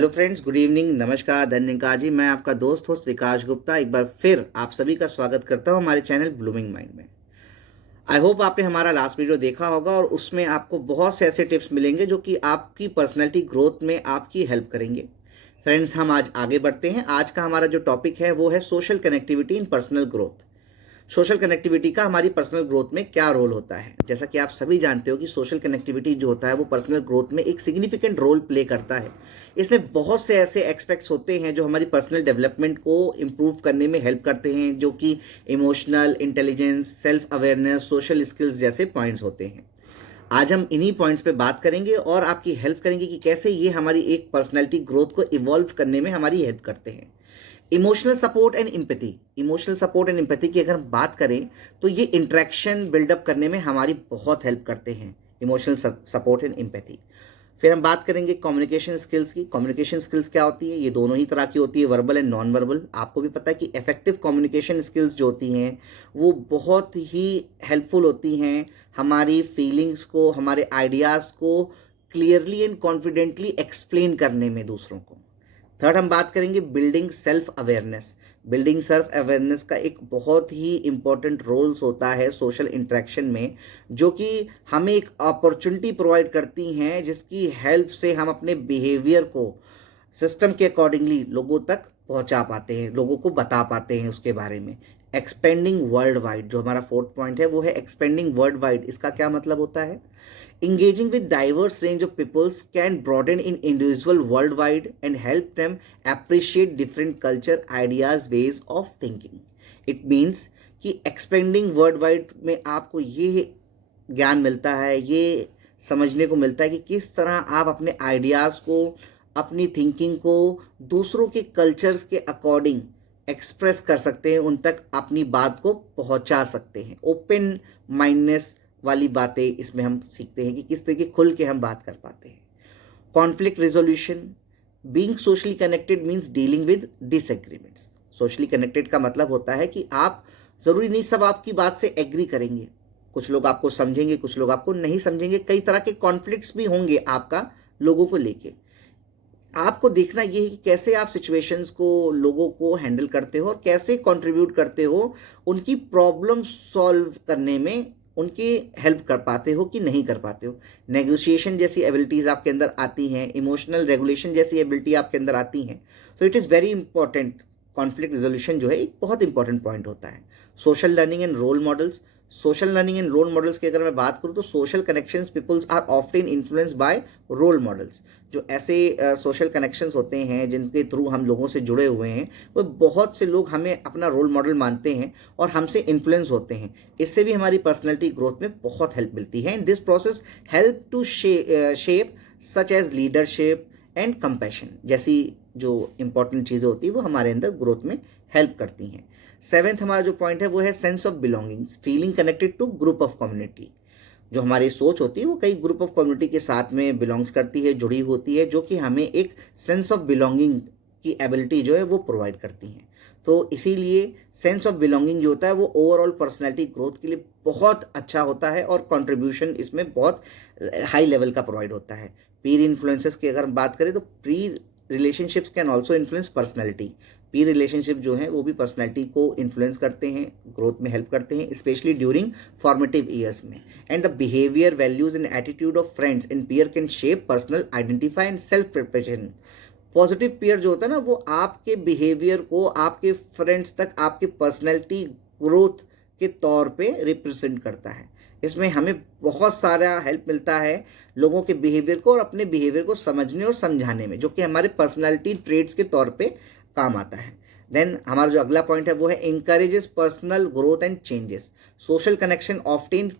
Hello friends, good evening, नमस्कार, धन्यवाद जी। मैं आपका दोस्त होस्ट विकास गुप्ता एक बार फिर आप सभी का स्वागत करता हूं हमारे चैनल ब्लूमिंग माइंड में। आई होप आपने हमारा लास्ट वीडियो देखा होगा और उसमें आपको बहुत से ऐसे टिप्स मिलेंगे जो कि आपकी पर्सनैलिटी ग्रोथ में आपकी हेल्प करेंगे। फ्रेंड्स, हम आज आगे बढ़ते हैं। आज का हमारा जो टॉपिक है वो है सोशल कनेक्टिविटी इन पर्सनल ग्रोथ। सोशल कनेक्टिविटी का हमारी पर्सनल ग्रोथ में क्या रोल होता है। जैसा कि आप सभी जानते हो कि सोशल कनेक्टिविटी जो होता है वो पर्सनल ग्रोथ में एक सिग्निफिकेंट रोल प्ले करता है। इसमें बहुत से ऐसे एस्पेक्ट्स होते हैं जो हमारी पर्सनल डेवलपमेंट को इम्प्रूव करने में हेल्प करते हैं, जो कि emotional intelligence, self awareness, social skills जैसे पॉइंट्स होते हैं। आज हम इन्हीं पॉइंट्स पे बात करेंगे और आपकी हेल्प करेंगे कि कैसे ये हमारी एक पर्सनैलिटी ग्रोथ को इवॉल्व करने में हमारी हेल्प करते हैं। Emotional support and empathy. Emotional support and empathy की अगर हम बात करें तो ये इंटरेक्शन बिल्डअप करने में हमारी बहुत हेल्प करते हैं, इमोशनल सपोर्ट एंड एम्पैथी। फिर हम बात करेंगे कम्युनिकेशन स्किल्स की। कम्युनिकेशन स्किल्स क्या होती है? ये दोनों ही तरह की होती है, वर्बल एंड नॉन वर्बल। आपको भी पता है कि इफेक्टिव कम्युनिकेशन स्किल्स जो होती हैं वो बहुत ही हेल्पफुल होती हैं हमारी फीलिंग्स को, हमारे आइडियाज़ को क्लियरली एंड कॉन्फिडेंटली एक्सप्लेन करने में दूसरों को। थर्ड, हम बात करेंगे building self awareness. Building self awareness का एक बहुत ही इंपॉर्टेंट रोल्स होता है सोशल इंटरेक्शन में, जो कि हमें एक अपॉर्चुनिटी प्रोवाइड करती हैं जिसकी हेल्प से हम अपने बिहेवियर को सिस्टम के अकॉर्डिंगली लोगों तक पहुंचा पाते हैं, लोगों को बता पाते हैं उसके बारे में। एक्सपेंडिंग वर्ल्ड वाइड, जो हमारा फोर्थ पॉइंट है वो है एक्सपेंडिंग वर्ल्ड वाइड। इसका क्या मतलब होता है? Engaging with diverse range of peoples can broaden in individual worldwide and help them appreciate different culture, ideas, ways of thinking. It means कि expanding worldwide में आपको ये ज्ञान मिलता है, ये समझने को मिलता है कि किस तरह आप अपने आइडियाज़ को, अपनी थिंकिंग को दूसरों के कल्चर्स के अकॉर्डिंग एक्सप्रेस कर सकते हैं, उन तक अपनी बात को पहुंचा सकते हैं। ओपन माइंडनेस वाली बातें इसमें हम सीखते हैं कि किस तरीके खुल के हम बात कर पाते हैं। Conflict resolution. Being socially connected means dealing with disagreements. Socially connected का मतलब होता है कि आप जरूरी नहीं सब आपकी बात से एग्री करेंगे, कुछ लोग आपको समझेंगे, कुछ लोग आपको नहीं समझेंगे। कई तरह के कॉन्फ्लिक्ट्स भी होंगे आपका लोगों को लेके। आपको देखना ये है कि कैसे आप सिचुएशंस को, लोगों को हैंडल करते हो और कैसे कंट्रीब्यूट करते हो उनकी प्रॉब्लम सॉल्व करने में, उनकी हेल्प कर पाते हो कि नहीं कर पाते हो। नेगोशिएशन जैसी एबिलिटीज आपके अंदर आती हैं, इमोशनल रेगुलेशन जैसी एबिलिटी आपके अंदर आती हैं। तो it is very important. Conflict resolution जो है एक बहुत इंपॉर्टेंट पॉइंट होता है। Social learning and role models. Social learning and role models की अगर मैं बात करूं तो social connections peoples are often influenced by role models. जो ऐसे सोशल कनेक्शंस होते हैं जिनके थ्रू हम लोगों से जुड़े हुए हैं, वो बहुत से लोग हमें अपना रोल मॉडल मानते हैं और हमसे इन्फ्लुएंस होते हैं। इससे भी हमारी पर्सनैलिटी ग्रोथ में बहुत हेल्प मिलती है। And this process help to shape such as leadership and compassion जैसी जो इंपॉर्टेंट चीज़ें होती है वो हमारे अंदर ग्रोथ में हेल्प करती हैं। सेवेंथ हमारा जो पॉइंट है वो है sense of belonging, feeling connected to group of community. जो हमारी सोच होती है वो कई ग्रुप ऑफ कम्युनिटी के साथ में बिलोंग्स करती है, जुड़ी होती है, जो कि हमें एक सेंस ऑफ बिलोंगिंग की एबिलिटी जो है वो प्रोवाइड करती हैं। तो इसीलिए सेंस ऑफ बिलोंगिंग जो होता है वो ओवरऑल पर्सनैलिटी ग्रोथ के लिए बहुत अच्छा होता है और कंट्रीब्यूशन इसमें बहुत हाई लेवल का प्रोवाइड होता है। पीर इन्फ्लुएंसेस की अगर हम बात करें तो पीर relationships can also influence personality. Pir relationship जो है वो भी पर्सनैलिटी को इन्फ्लुएंस करते हैं, ग्रोथ में हेल्प करते हैं, स्पेशली ड्यूरिंग फॉर्मेटिव ईयर्स में। And the behaviour, values and attitude of friends in peer can shape personal identify and self preparation. Positive peer जो होता है ना वो आपके बिहेवियर को आपके फ्रेंड्स तक आपके पर्सनैलिटी ग्रोथ के तौर पे रिप्रेजेंट करता है। इसमें हमें बहुत सारा हेल्प मिलता है लोगों के बिहेवियर को और अपने बिहेवियर को समझने और समझाने में, जो कि हमारे पर्सनैलिटी ट्रेड्स के तौर पे काम आता है। देन हमारा जो अगला पॉइंट है वो है encourages personal growth and changes. Social connection often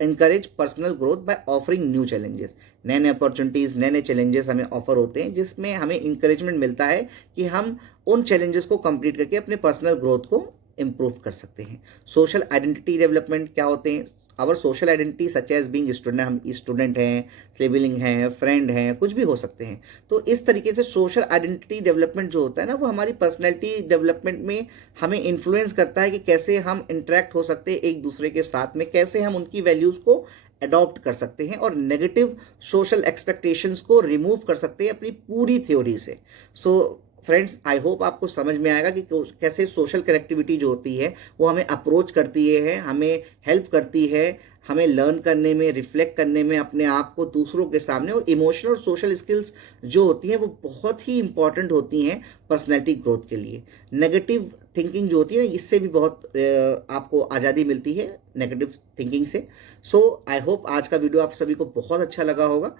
encourage personal growth by offering new challenges. नए नए अपॉर्चुनिटीज, नए नए चैलेंजेस हमें ऑफर होते हैं जिसमें हमें इंकरेजमेंट मिलता है कि हम उन चैलेंजेस को कंप्लीट करके अपने पर्सनल ग्रोथ को इंप्रूव कर सकते हैं। सोशल आइडेंटिटी डेवलपमेंट क्या होते हैं? Our social identity such as being student, हम स्टूडेंट हैं, सिबलिंग हैं, फ्रेंड हैं, कुछ भी हो सकते हैं। तो इस तरीके से सोशल आइडेंटिटी डेवलपमेंट जो होता है ना वो हमारी पर्सनैलिटी डेवलपमेंट में हमें इन्फ्लुएंस करता है कि कैसे हम इंटरेक्ट हो सकते हैं एक दूसरे के साथ में, कैसे हम उनकी वैल्यूज़ को अडॉप्ट कर सकते हैं और नेगेटिव सोशल एक्सपेक्टेशंस को रिमूव कर सकते हैं अपनी पूरी थ्योरी से। सो फ्रेंड्स, आई होप आपको समझ में आएगा कि कैसे सोशल कनेक्टिविटी जो होती है वो हमें अप्रोच करती है, हमें हेल्प करती है, हमें लर्न करने में, रिफ्लेक्ट करने में अपने आप को दूसरों के सामने। और इमोशनल और सोशल स्किल्स जो होती हैं वो बहुत ही इंपॉर्टेंट होती हैं पर्सनैलिटी ग्रोथ के लिए। नेगेटिव थिंकिंग जो होती है ना, इससे भी बहुत आपको आज़ादी मिलती है नेगेटिव थिंकिंग से। सो आई होप आज का वीडियो आप सभी को बहुत अच्छा लगा होगा।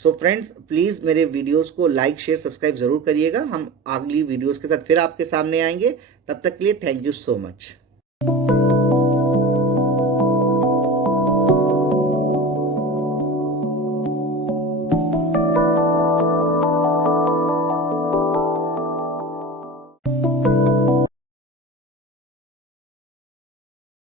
सो फ्रेंड्स, प्लीज़ मेरे वीडियोस को लाइक, शेयर, सब्सक्राइब ज़रूर करिएगा। हम अगली वीडियोस के साथ फिर आपके सामने आएंगे। तब तक के लिए थैंक यू सो मच।